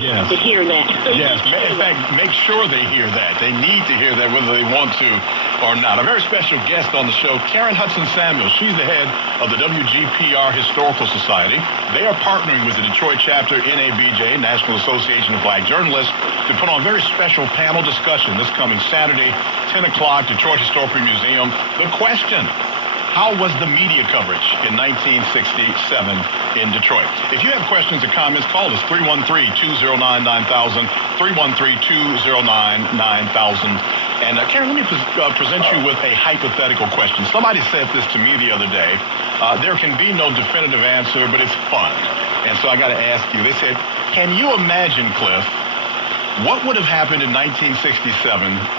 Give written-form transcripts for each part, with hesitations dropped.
Yes. To hear that. Yes. In fact, make sure they hear that. They need to hear that whether they want to or not. A very special guest on the show, Karen Hudson Samuel. She's the head of the WGPR Historical Society. They are partnering with the Detroit chapter, NABJ, National Association of Black Journalists, to put on a very special panel discussion this coming Saturday, 10 o'clock, Detroit Historical Museum. The question: how was the media coverage in 1967 in Detroit? If you have questions or comments, call us 313-209-9000, 313-209-9000. And Karen, let me present you with a hypothetical question. Somebody said this to me the other day. There can be no definitive answer, but it's fun. And so I got to ask you, they said, can you imagine, Cliff, what would have happened in 1967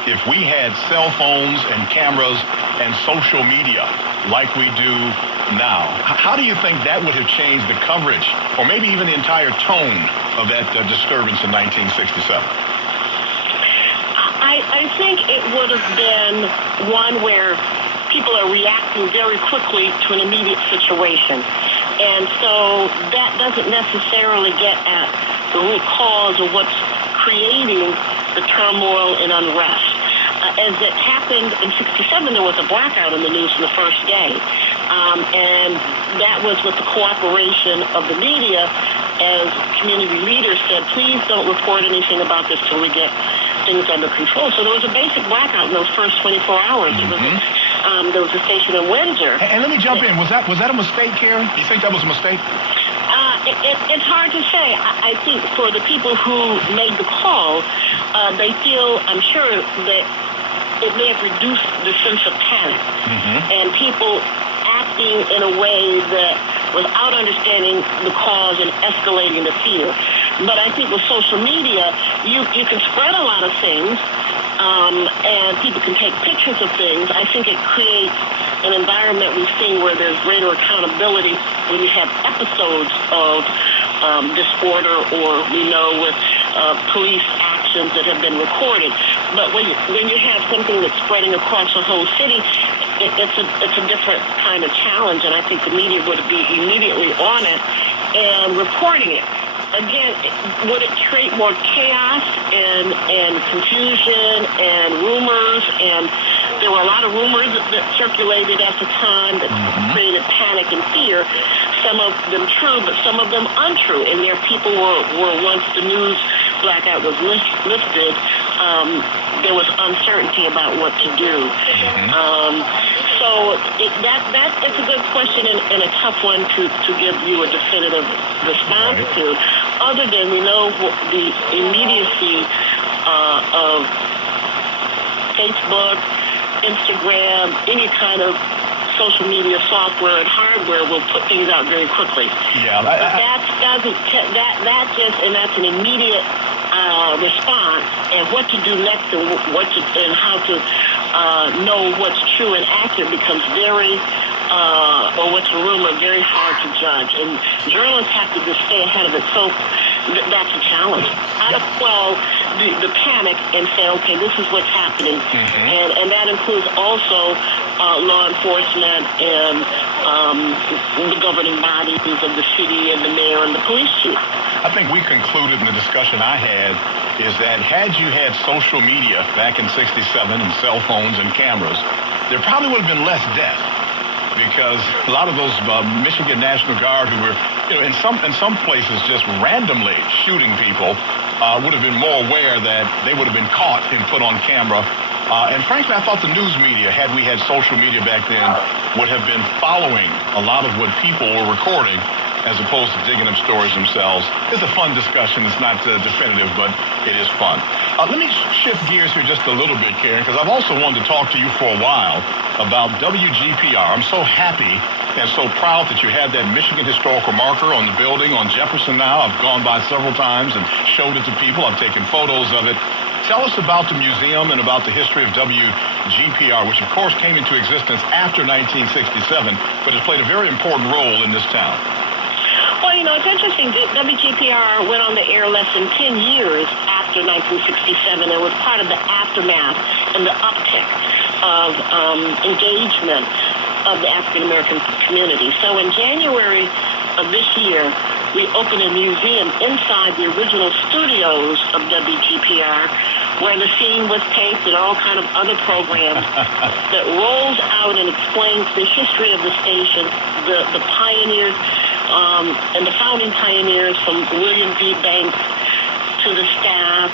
if we had cell phones and cameras and social media like we do now? How do you think that would have changed the coverage or maybe even the entire tone of that disturbance in 1967? I think it would have been one where people are reacting very quickly to an immediate situation. And so that doesn't necessarily get at the root cause of what's creating the turmoil and unrest. As it happened in 67, there was a blackout in the news for the first day. And that was with the cooperation of the media, as community leaders said, please don't report anything about this till we get things under control. So there was a basic blackout in those first 24 hours. Mm-hmm. There was a station in Windsor. And let me jump in. Was that a mistake, Karen? Do you think that was a mistake? It's hard to say. I think for the people who made the call, they feel, I'm sure, that it may have reduced the sense of panic. Mm-hmm. And people acting in a way that without understanding the cause and escalating the fear. But I think with social media, you can spread a lot of things, and people can take pictures of things. I think it creates an environment we've seen where there's greater accountability when you have episodes of disorder, or we know with police actions that have been recorded. But when you have something that's spreading across a whole city, it's a different kind of challenge, and I think the media would be immediately on it and reporting it. Again, would it create more chaos and confusion and rumors? And there were a lot of rumors that circulated at the time that created panic and fear. Some of them true, but some of them untrue. And there people were once the news blackout was lifted, there was uncertainty about what to do. So that's a good question and a tough one to give you a definitive response to. Other than we know the immediacy of Facebook, Instagram, any kind of social media software and hardware will put things out very quickly. Yeah, that's an immediate response, and what to do next and how to know what's true and accurate becomes very or what's a rumor very hard to judge, and journalists have to just stay ahead of it. So that's a challenge. How to quell the panic and say, okay, this is what's happening, and that includes also law enforcement and the governing bodies of the city and the mayor and the police chief. I think we concluded in the discussion I had is that had you had social media back in 67 and cell phones and cameras, there probably would have been less death, because a lot of those Michigan National Guard who were, in some places just randomly shooting people would have been more aware that they would have been caught and put on camera. And frankly, I thought the news media, had we had social media back then, would have been following a lot of what people were recording as opposed to digging up stories themselves. It's a fun discussion. It's not definitive, but it is fun. Let me shift gears here just a little bit, Karen, because I've also wanted to talk to you for a while about WGPR. I'm so happy and so proud that you had that Michigan historical marker on the building on Jefferson now. I've gone by several times and showed it to people. I've taken photos of it. Tell us about the museum and about the history of WGPR, which of course came into existence after 1967, but has played a very important role in this town. Well, it's interesting that WGPR went on the air less than 10 years after 1967. It was part of the aftermath and the uptick of engagement of the African-American community. So in January of this year, we opened a museum inside the original studios of WGPR, where the scene was taped and all kind of other programs that rolls out and explains the history of the station, the pioneers and the founding pioneers from William V. Banks to the staff,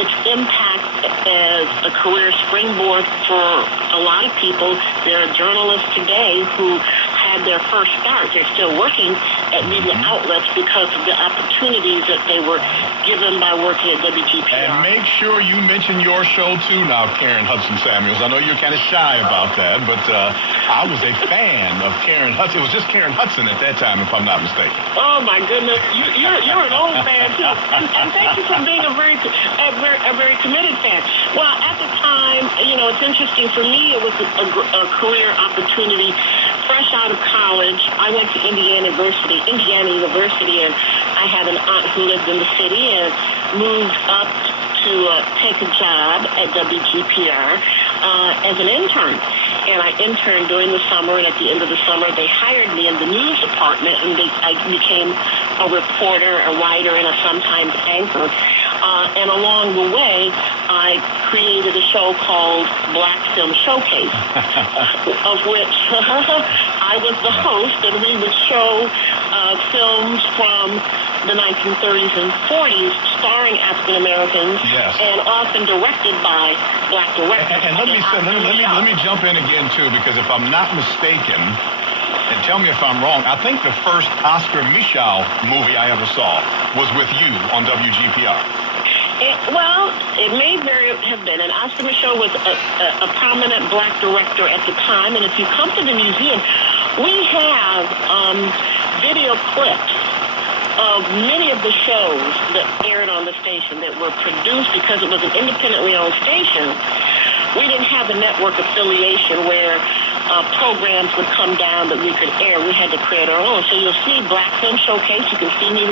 its impact as a career springboard for a lot of people. There are journalists today who had their first start. They're still working at media outlets because of the opportunities that they were given by working at WGPR. And make sure you mention your show, too, now, Karen Hudson Samuels. I know you're kind of shy about that, but I was a fan of Karen Hudson. It was just Karen Hudson at that time, if I'm not mistaken. Oh, my goodness. You're an old fan, too. And thank you for being a very committed fan. Well, at the time, it's interesting. For me, it was a career opportunity. Fresh out of college, I went to Indiana University, and I had an aunt who lived in the city and moved up to take a job at WGPR as an intern. And I interned during the summer, and at the end of the summer, they hired me in the news department, and I became a reporter, a writer, and a sometimes anchor. And along the way, I created a show called Black Film Showcase, of which I was the host, and we would show films from the 1930s and 40s starring African Americans, yes, and often directed by Black directors. And let me jump in again, too, because if I'm not mistaken, and tell me if I'm wrong, I think the first Oscar Micheaux movie I ever saw was with you on WGPR. It may very have been. And Oscar Micheaux was a prominent Black director at the time. And if you come to the museum, we have video clips of many of the shows that aired on the station that were produced because it was an independently owned station. We didn't have a network affiliation where programs would come down that we could air. We had to create our own. So you'll see Black Film Showcase. You can see me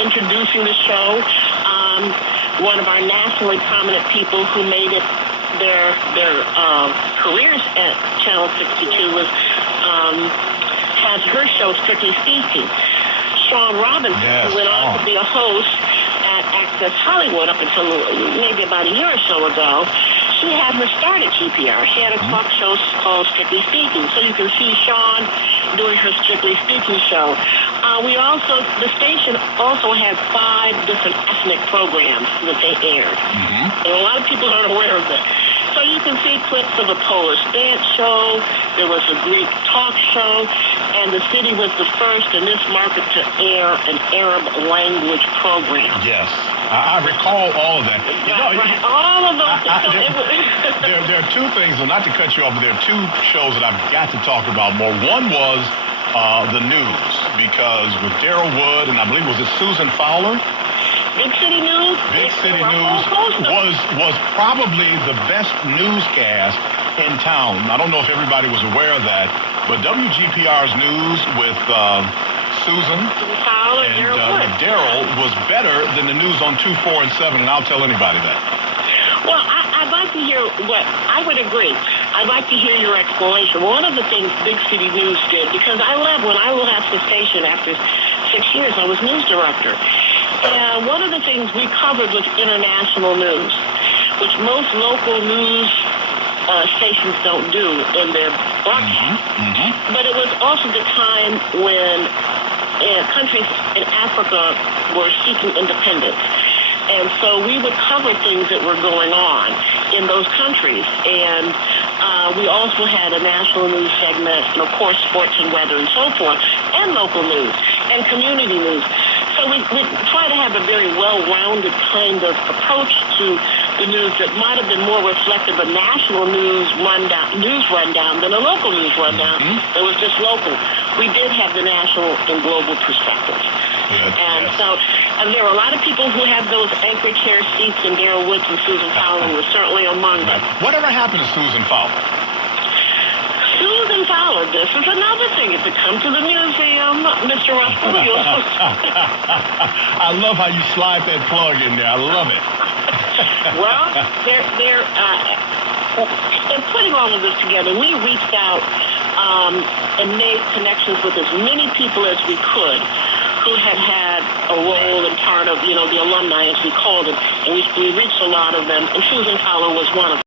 introducing the show. One of our nationally prominent people who made it their careers at Channel 62 has her show Strictly Speaking. Sean Robinson, yes, who went on to be a host at Access Hollywood up until maybe about a year or so ago, she had her start at GPR. She had a talk show called Strictly Speaking. So you can see Sean doing her Strictly Speaking show. The station also had 5 different ethnic programs that they aired. And a lot of people aren't aware of that. So you can see clips of a Polish dance show. There was a Greek talk show. And the city was the first in this market to air an Arab language program. Yes. I recall all of that. Right. All of those. There are 2 things, and not to cut you off, but there are 2 shows that I've got to talk about more. One was the news, because with Daryl Wood, and I believe, was it Susan Fowler? Big City News? Big City News was probably the best newscast in town. I don't know if everybody was aware of that, but WGPR's news with Susan Fowler and Daryl was better than the news on 2, 4, and 7, and I'll tell anybody that. Well, I'd like to hear I would agree. I'd like to hear your explanation. One of the things Big City News did, because when I left the station after 6 years, I was news director. And one of the things we covered was international news, which most local news stations don't do in their broadcast. But it was also the time when countries in Africa were seeking independence. And so we would cover things that were going on in those countries. And we also had a national news segment, and of course sports and weather and so forth, and local news and community news. So we try to have a very well-rounded kind of approach to the news that might have been more reflective of national news rundown than a local news rundown. It was just local. We did have the national and global perspective. And there were a lot of people who had those anchor chair seats, and Daryl Woods and Susan Fowler was certainly among them. Whatever happened to Susan Fowler? Susan Fowler, this is another thing. If you come to the museum, Mr. Russell, I love how you slide that plug in there. I love it. Well, in putting all of this together, we reached out and made connections with as many people as we could who had had a role and part of, the alumni, as we called them. And we reached a lot of them, and Susan Fowler was one of them.